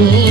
me.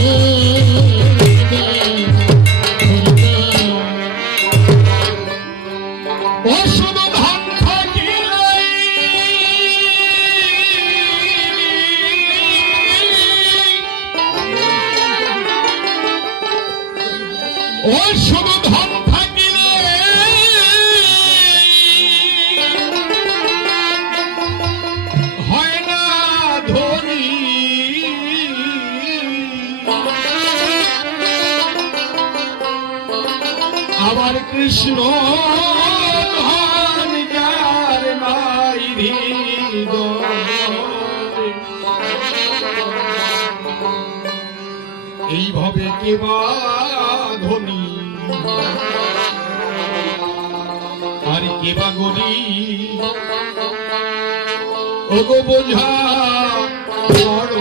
আবার কৃষ্ণ এইভাবে কেবা ধনী? আর কেবা গরি ওগো বোঝা বড়।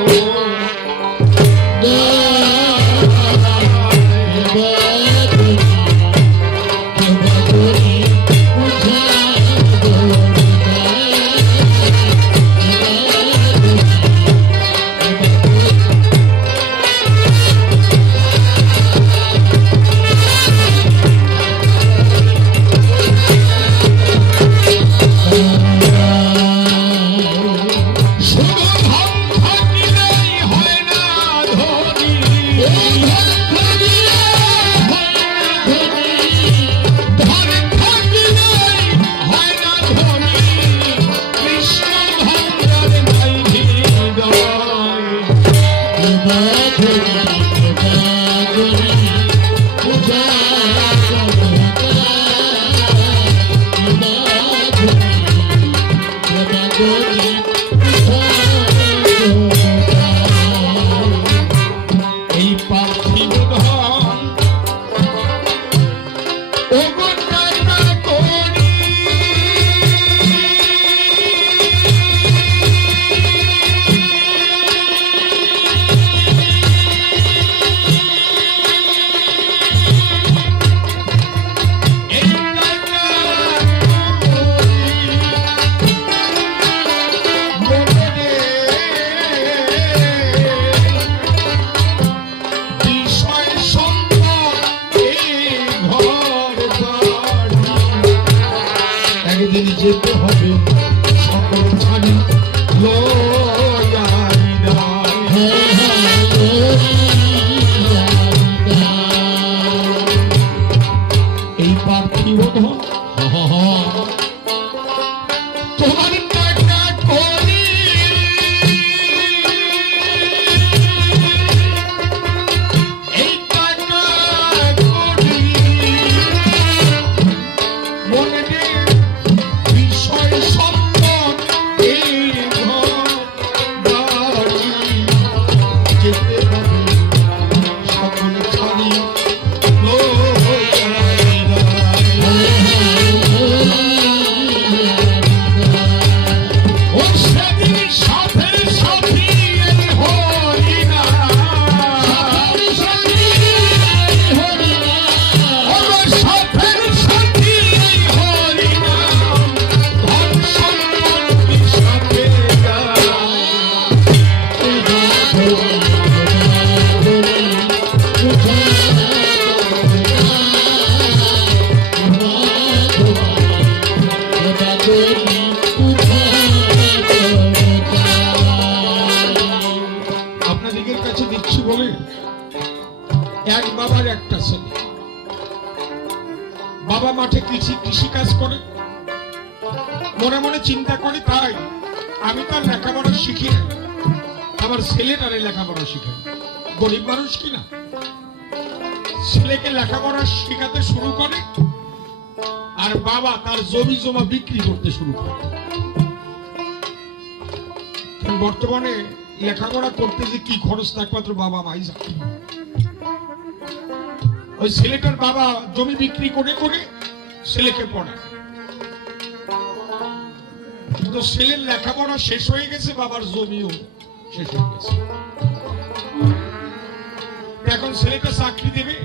ধন পার্থিব ধন বাবা মাঠে কৃষি কৃষি কাজ করে, মনে মনে চিন্তা করি তাই আমি তার লেখাপড়া শিখি না। আমার ছেলেটারে লেখাপড়া শিখাই গরিব মানুষ কিনা ছেলেকে লেখাপড়া শেখাতে শুরু করে আর বাবা তার জমি জমা বিক্রি করতে শুরু করে। বর্তমানে লেখাপড়া করতে যে কি খরচ একমাত্র বাবা মাই জানে। ওই ছেলেটার বাবা জমি বিক্রি করে করে ছেলেকে পড়ায়। তো ছেলের লেখাপড়া শেষ হয়ে গেছে, বাবার জমিও শেষ হয়ে গেছে। এখন ছেলেটা চাকরি দেবে।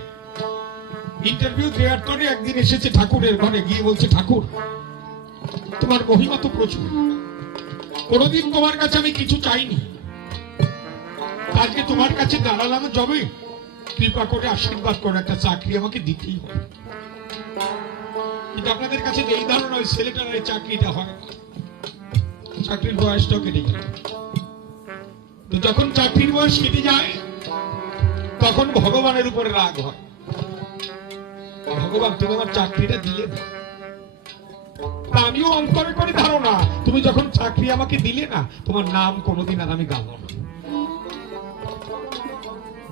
ইন্টারভিউ দেওয়ার পরে একদিন এসেছে ঠাকুরের ঘরে, গিয়ে বলছে, ঠাকুর, তোমার মহিমা তো প্রচুর। কোনোদিন তোমার কাছে আমি কিছু চাইনি। আজকে তোমার কাছে দাঁড়ালাম যাবে কৃপা করে, আশীর্বাদ করে একটা চাকরি আমাকে দিতেই হবে। কিন্তু আপনাদের কাছে এই ধারণা ওই ছেলেটার এই চাকরিটা হয় চাকরির বয়সটাও কেটে যায়। তো যখন চাকরির বয়স কেটে যায়, তখন ভগবানের উপরে রাগ হয়। ভগবান, তুমি আমার চাকরিটা দিলে আমিও অন্তরে করে ধারণা, তুমি যখন চাকরি আমাকে দিলে না, তোমার নাম কোনোদিন আর আমি গাবো না।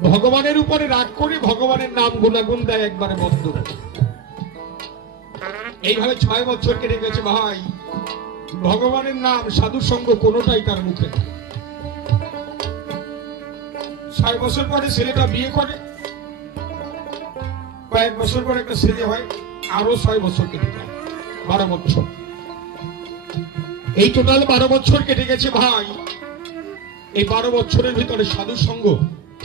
ভগবানের উপরে রাগ করে ভগবানের নাম গুণাগুণ দেয় একবারে বন্ধ। এইভাবে ছয় বছর কেটে গেছে ভাই ভগবানের নাম সাধু সঙ্গ কোনোটাই তার মুখে। ছয় বছর পরে ছেলেটা বিয়ে করে কয়েক বছর পরে একটা ছেলে হয় আরও ছয় বছর কেটে যায়, বারো বছর এই টোটাল বারো বছর কেটে গেছে ভাই এই বারো বছরের ভিতরে সাধু সঙ্গ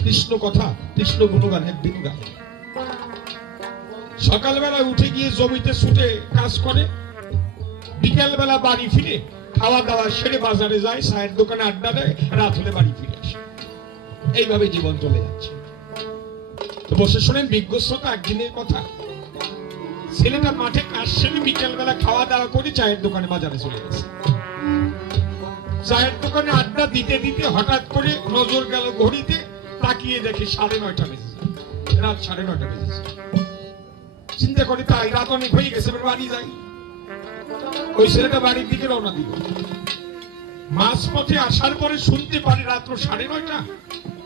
কৃষ্ণ কথা, কৃষ্ণ গুণগান একদিন গায় সকালবেলা উঠে গিয়ে জমিতে ছুটে কাজ করে, বিকেলবেলা বাড়ি ফিরে খাওয়া দাওয়া সেরে বাজারে যায়, চায়ের দোকানে আড্ডা দেয়, রাত হলে বাড়ি ফিরে আসে। এইভাবে জীবন চলে যাচ্ছে। বসে শোনেন বিজ্ঞস্রতা একদিনের কথা। ছেলেটা মাঠে কাজ সেরে বিকেলবেলা খাওয়া দাওয়া করে চায়ের দোকানে বাজারে চলে গেছে। চায়ের দোকানে আড্ডা দিতে দিতে হঠাৎ করে নজর গেল ঘড়িতে তাকিয়ে দেখে সাড়ে নয়টা বেজেছে রাত সাড়ে নয়টা বেজেছে চিন্তা করে তাই রাত অনেক হয়ে গেছে বাড়ি যাই। ওই ছেলেটা বাড়ির দিকে রওনা দিল। মাঝ পথে আসার পরে শুনতে পারে রাত্র সাড়ে নয়টা,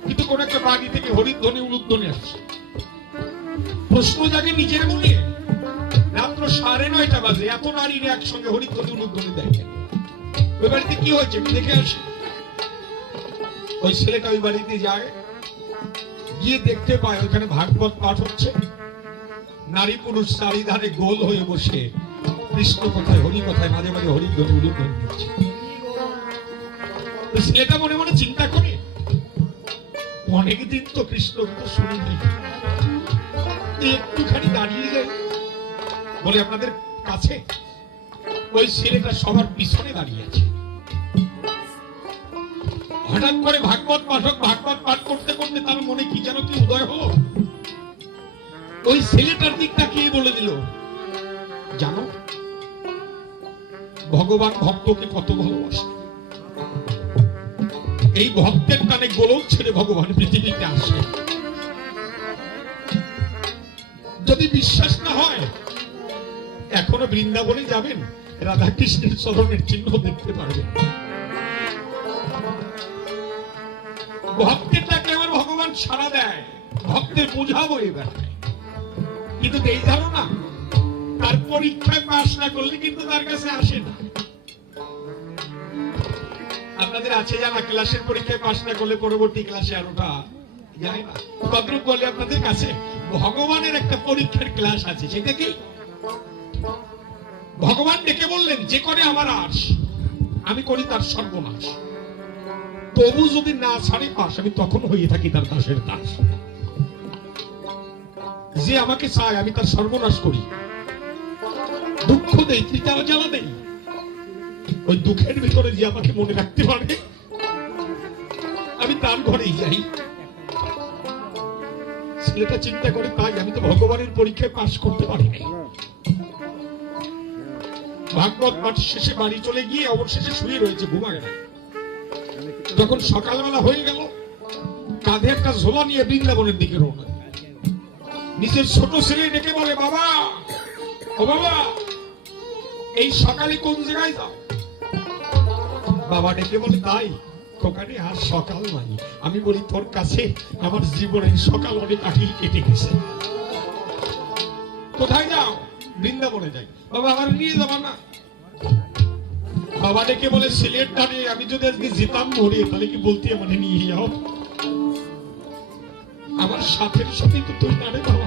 কিন্তু কোন একটা বাড়ি থেকে হরিধ্বনি, উলুধ্বনি আসছে। প্রশ্ন জাগে নিজের মনে, রাত্র সাড়ে নয়টা বাজে, এত নারীর একসঙ্গে হরিধ্বনি, উলুধ্বনি দেয় ওই বাড়িতে কি হয়েছে? দেখে আসি। ওই ছেলেটা ওই বাড়িতে যায়। গিয়ে দেখতে পায় ওখানে ভাগবত পাঠ হচ্ছে। নারী পুরুষ চারিধারে গোল হয়ে বসে। কৃষ্ণ কথায়, হরি কথায়, মাঝে মাঝে হরি দিচ্ছে তো ছেলেটা মনে মনে চিন্তা করে, অনেকদিন তো কৃষ্ণ কথা শুনি একটুখানি দাঁড়িয়ে যাই বলে, আপনাদের কাছে? ওই ছেলেটা সবার পিছনে দাঁড়িয়ে আছে। হঠাৎ করে ভাগবত পাঠক ভাগবত পাঠ করতে করতে তার মনে কি যেন কি উদয় হলো? ওই ছেলেটার দিকটা কে বলে দিল? জানো? ভগবান ভক্তকে কত ভালোবাসে। এই ভক্তের টানে গোলক ছেড়ে ভগবান পৃথিবীতে আসে। যদি বিশ্বাস না হয়, এখনও বৃন্দাবনে যাবেন রাধা কৃষ্ণের চরণের চিহ্ন দেখতে পারবেন। ভক্তের আমার ভগবান সাড়া দেয়। ভক্তের বোঝাবো এবার। কিন্তু এই ধারণা, তার পরীক্ষায় পাশ না করলে কিন্তু তার কাছে আসে না। আপনাদের আছে ক্লাসের পরীক্ষায় পাশ না করলে পরবর্তী ক্লাসে আর ওটা যায় না। বলে আপনাদের কাছে ভগবানের একটা পরীক্ষার ক্লাস আছে, সেটা কি? ভগবান ডেকে বললেন, যে করে আমার আস আমি করি তার সর্বনাশ। তবু যদি না ছাড়ে, পাশ আমি তখন হয়ে থাকি তার দাসের দাস। যে আমাকে চায়, আমি তার সর্বনাশ করি। দুঃখ দেই তৃতীয় জ্বালা দেই। ওই দুঃখের ভিতরে যে আমাকে মনে রাখতে পারে, আমি তার ঘরেই যাই। ছেলেটা চিন্তা করে, তাই আমি তো ভগবানের পরীক্ষায় পাশ করতে পারি নাই। ভাগবত পাঠ শেষে বাড়ি চলে গিয়ে অবশেষে শুয়ে রয়েছে ঘুমা গেল যখন সকালবেলা হয়ে গেল, কাঁধে একটা ঝোলা নিয়ে বৃন্দাবনের দিকে রওনা নিজের ছোট ছেলে ডেকে বলে, বাবা, ও বাবা, এই সকালে কোন জায়গায় যাও? বাবা ডেকে বলে, তাই ওখানে আর সকাল নাই। আমি বলি, তোর কাছে আমার জীবনের সকাল অনেক আগেই কেটে গেছে। কোথায় যাও? বৃন্দাবনে যাই। বাবা, আমার নিয়ে যাবা না? ডেকে বলে, সিলেট টানে, আমি যদি আজকে যেতাম মরে তাহলে কি বলতে মানে নিয়ে যাও আমার সাথের সাথে তো তুই না রে বাবা।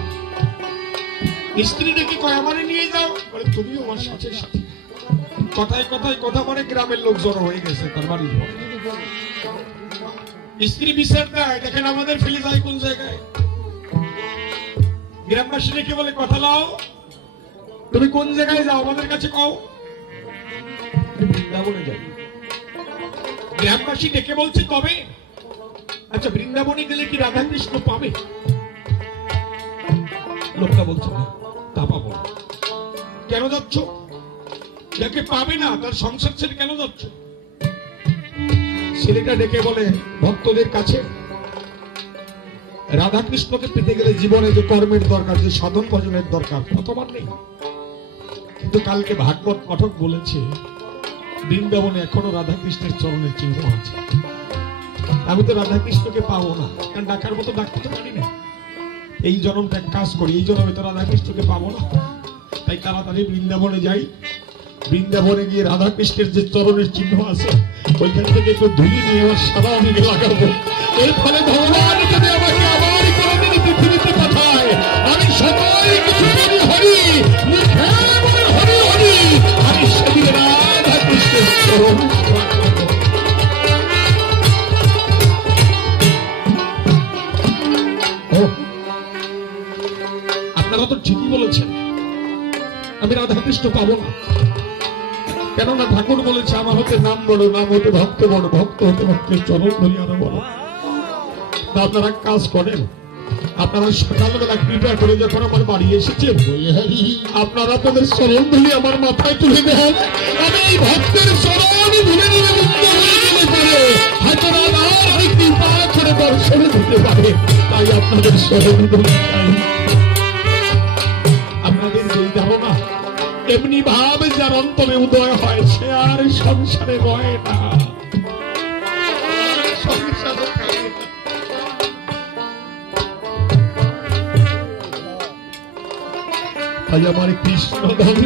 স্ত্রী ডেকে কয়, আমারে নিয়ে যাও। বলে, তুমিও আমার সাথে সাথে। কথায় কথায় কথা মানে গ্রামের লোক জড়ো হয়ে গেছে, তার বাড়ির পর। স্ত্রী বিচার দেয়, দেখেন আমাদের ফেলে যায় কোন জায়গায়। গ্রামবাসী রেখে বলে, কথা লাও। তুমি কোন জায়গায় যাও, আমাদের কাছে কও। আমি বৃন্দাবনে যাই গ্রামবাসী ডেকে বলছে তবে? আচ্ছা বৃন্দাবনে গেলে কি রাধা কৃষ্ণ পাবে? লোকটা বলছে, না, তা পাবো। কেন যাচ্ছ? যাকে পাবে না, তার সংসার ছেড়ে কেন যাচ্ছ? ছেলেটা ডেকে বলে, ভক্তদের কাছে রাধা কৃষ্ণকে পেতে গেলে জীবনে যে কর্মের দরকার, যে সাধন ভজনের দরকার, তা তোমার নেই। কিন্তু কালকে ভাগবত পাঠক বলেছে বৃন্দাবনে এখনও রাধা কৃষ্ণের চরণের চিহ্ন আছে। আমি তো রাধা কৃষ্ণকে পাবো না, কারণ ডাকার মতো ডাকতে তো পারি না। এই জন্মটা কাজ করি, এই জন্মে তো রাধা কৃষ্ণকে পাবো না। তাই তাড়াতাড়ি বৃন্দাবনে যাই। বৃন্দাবনে গিয়ে রাধা কৃষ্ণের যে চরণের চিহ্ন আছে, ওইখান থেকে একটু ধুলি নিয়ে আমার সারা আমি লাগাবো। এর ফলে বলেছেন, আমি রাধাকৃষ্ণ পাবো না। কেননা ঠাকুর বলেছে, আমার হতে নাম বড় নাম হতে ভক্ত বড় ভক্ত হতে ভক্তের চরণ ধরি আরও বড় আপনারা কাজ করেন, আপনারা সকালবেলা কৃপা করে যখন আমার বাড়ি এসেছেন আপনারা আপনাদের চরণ ধরি আমার মাথায় তুলে দেন। আমি এই ভক্তের চরণ ধরে নিয়ে মুক্ত কৃপা করে দর্শনে দিতে পারে। তাই আপনাদের চরণ ধরি চাই। এমনি ভাবে যার অন্তরে উদয় হয় সে আর সংসারে রয় না। আমার কৃষ্ণ ধর্ম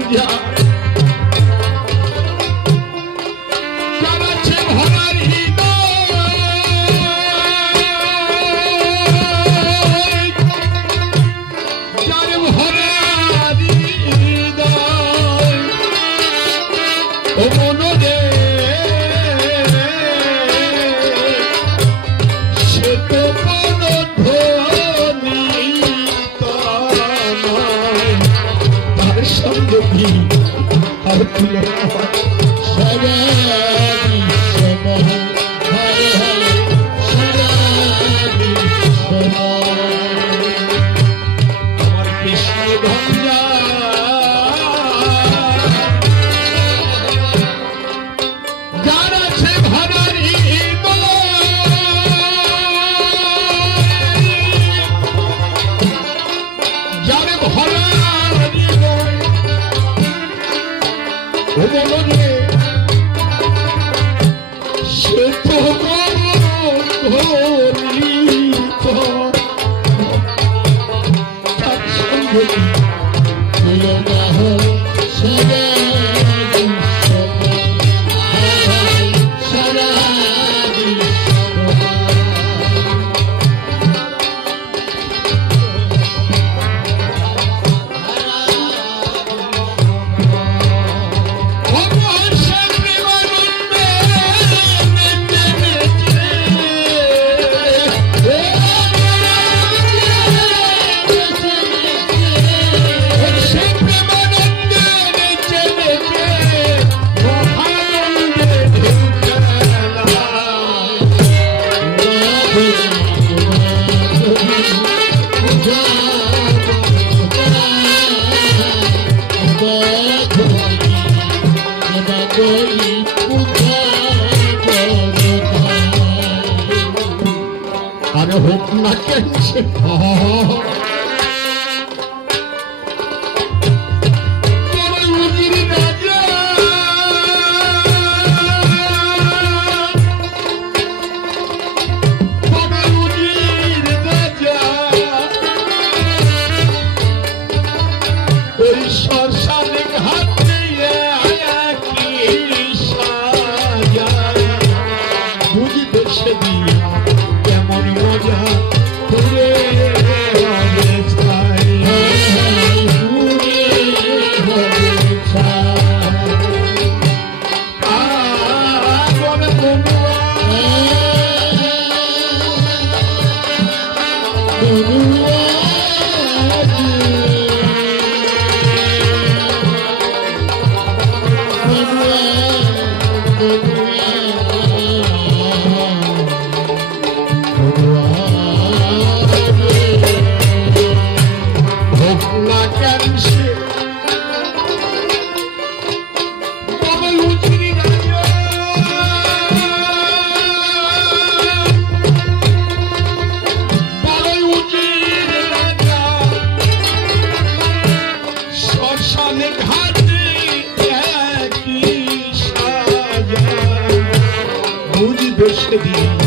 আর হোক না কেন Baby.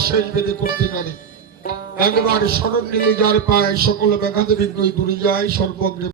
শেষ করতে একবার স্মরণ নিয়ে যার পায় সকল ব্যাঘাত বিঘ্ন দূরে যায় সর্বগ্রে